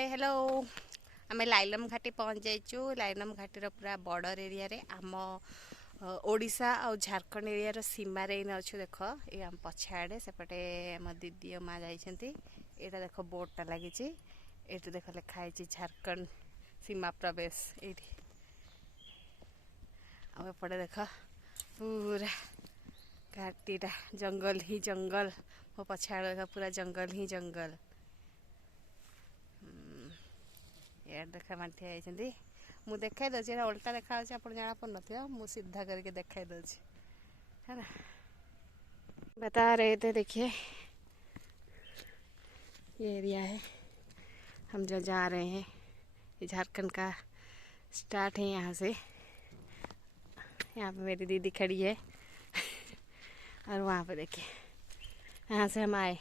Hi hello आम लाइलम घाटी पहुँच जाइचु। लाइलम घाटीर पूरा बॉर्डर एरिया रे आम ओडिशा और झारखंड एरिया रो सीमा रे अच्छु। देख ये आम पछे आड़े सेपटे आम दीदी और माँ जाइछंती। एटा देख बोर्डटा लगी एटू देख लिखाई झारखंड सीमा प्रवेश एठी। आ एपटे देख पूरा घाटीटा जंगल ही जंगल। मो पछे आड़े देख पूरा जंगल ही जंगल। यार देखा माठी आई मु देखा दूसरी उल्टा देखा आप जना पड़ न मु सीधा करके देखा दूसरी है ना। बता रहे थे देखिए ये एरिया है हम जो जा रहे हैं। ये झारखंड का स्टार्ट है यहाँ से। यहाँ पे मेरी दीदी खड़ी है और वहाँ पे देखिए यहाँ से हम आए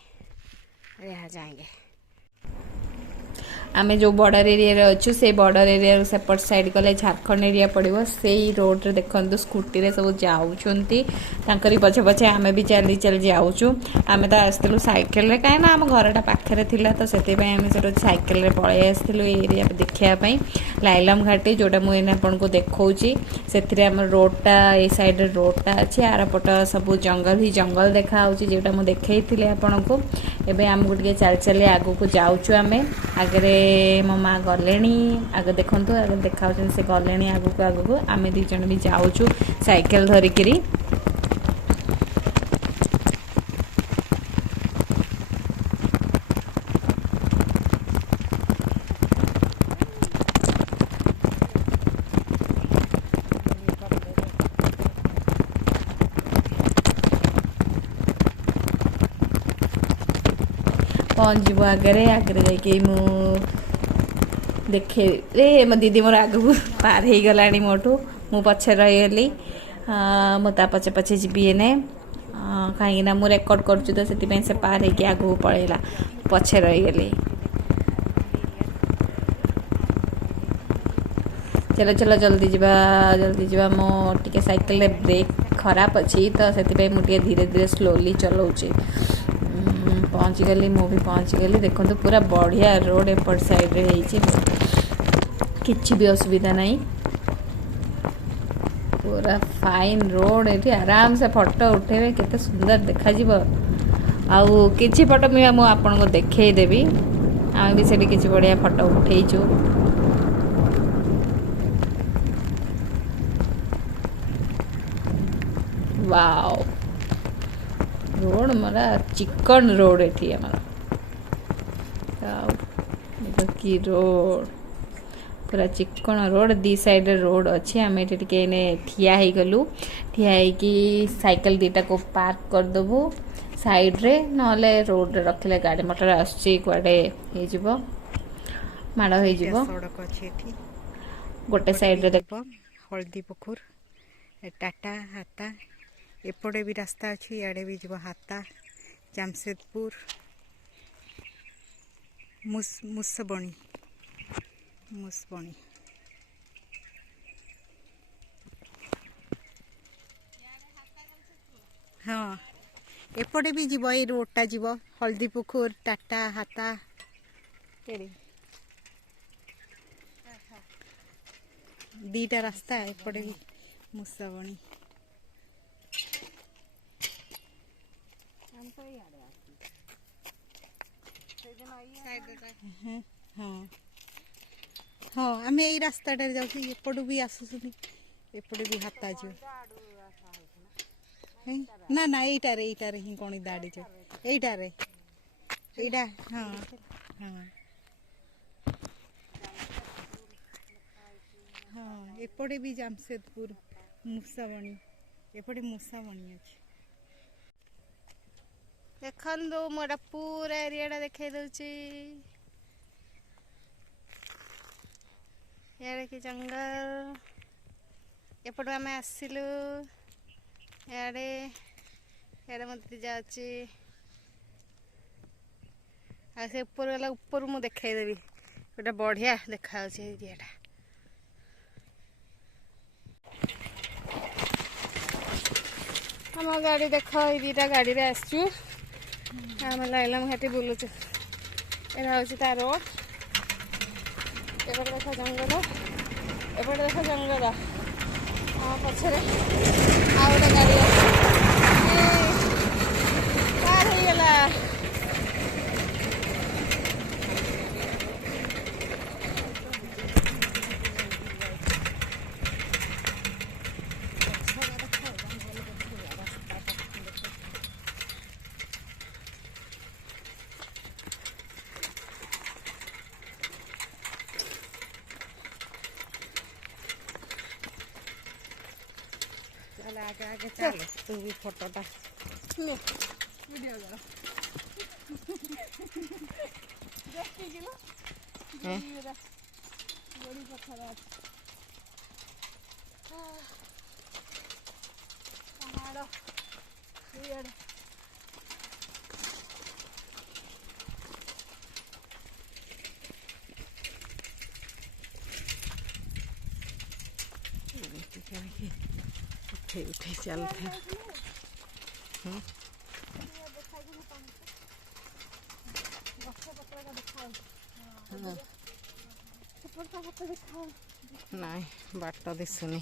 और यहाँ जाएंगे। आमे जो बॉर्डर एरिया अच्छु से बॉर्डर एरिया सेपट साइड गले झारखंड एरिया पड़ो से रोड रे देखो स्कूटी रे सब जाऊँगी पछे पछे आमे भी चली चली जाऊँ। आमे तो आसलु साइकेल कहीं आम घरटा पाखे थिला तो से साइकेल रे पलि आसलु एरिया देखापी। लाइलम घाटी जोटा मुझे आपको देखा से रोडटा ये साइड रोडटा अच्छी आर पट सब जंगल ही जंगल देखा जोटा मुझे देखी आपन को। एवं आमको टे चल चली आग को जाऊँ आमे आगे मो माँ गले आगे देखु आगे देखा से गले आग को आम दी जन भी जाऊँ साइकेल धरिकी। पहुँचू आगे आगे जाकि मु देखे रे मो दीदी मोर आग को पार हो गला मोटू मु पछे रहीगली। मुझे पछे पछे जीवी एने कहीं मु रेकर्ड करुँ तो से पार हो आग को पलैला पछे रहीगली। चलो चलो जल्दी जावा मो टिके साइकिल ब्रेक खराब अच्छी तो से मुझे धीरे धीरे स्लोली चलाऊँगी। पहुँची गली मु भी पहुँची गली। देखो तो पूरा बढ़िया रोड एपट साइड रे किसी भी असुविधा नहीं पूरा फाइन रोड ये आराम से फोटो उठेबे केते सुंदर देखा जीवो। आउ किछि फोटो मैं मु आपन को देखै देबी। आम भी सेठी किछि बढ़िया फोटो उठेइछु। वाओ रोड मारा चिकन रोड एठी हमारा की रोड पूरा चिकन रोड दी साइड रोड अच्छे। आम ये ठिया ही गलु ठिया कि साइकिल दीटा को पार्क करदेबू साइड रे नले रोड रे रखले गाड़ी मोटर आसुची कुआडे हो माड़ हो सड़क अच्छी एठी गोटे साइड रे देखो हल्दी पुखुर टाटा हाता एपटे भी रास्ता अच्छी इे भी जीव हाता जामशेदपुर मुसबणी हाँ एपटे भी जीव ये रोडटा जीव हल्दी पुखुर टाटा हाता दीटा रास्ता एपटे भी मुसबणी हाँ हाँ आम यही रास्ता जापटू भी आसुनी एपटे भी हाता जो ना ना यहीटारे ही कौन दाड़ी जो यहीटारे यहीटा हाँ हाँ हाँ एपटे भी जामशेदपुर मुसाबणी एपटे मुसाबणी अच्छे। देखो मोटा पूरा एरिया देखे दूची यार कि जंगल एपट आम आसलु यारे मत जाऊँगी से ऊपर गला ऊपर मु देखेदेवी गोटे बढ़िया देखा एरियाटा। आम गाड़ी देख दीटा गाड़ी रे आसचु आम लाइलम घाटी बुलुचु। एटा हूँ ता रोड एपटे देख जंगल एपटे देख जंगल हाँ पछरे आ गोटे गाड़ी पार हो गला चल आगे आगे चल तू भी फोटोटा वीडियो करो बड़ी पत्थर पहाड़ उठे उठे चलते हैं ନାଇଁ ବାଟ ଦିଶୁନି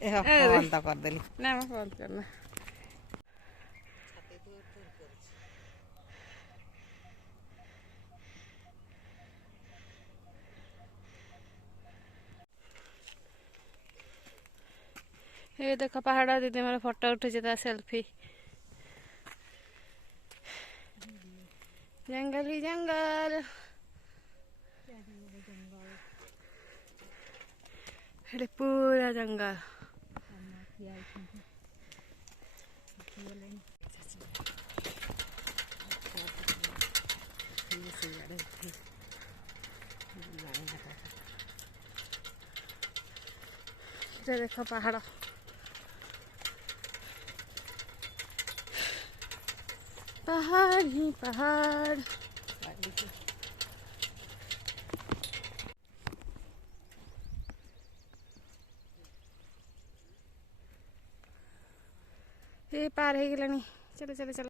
बंद करदेली ना मैं बंद करना ये देखो पहाड़ दीदी मेरे फोटो उठे सेल्फी जंगल ही जंगल पूरा जंगल देखो पहाड़ पहाड़ ही पहाड़ ये पार हो गलानी चलो चलो चलो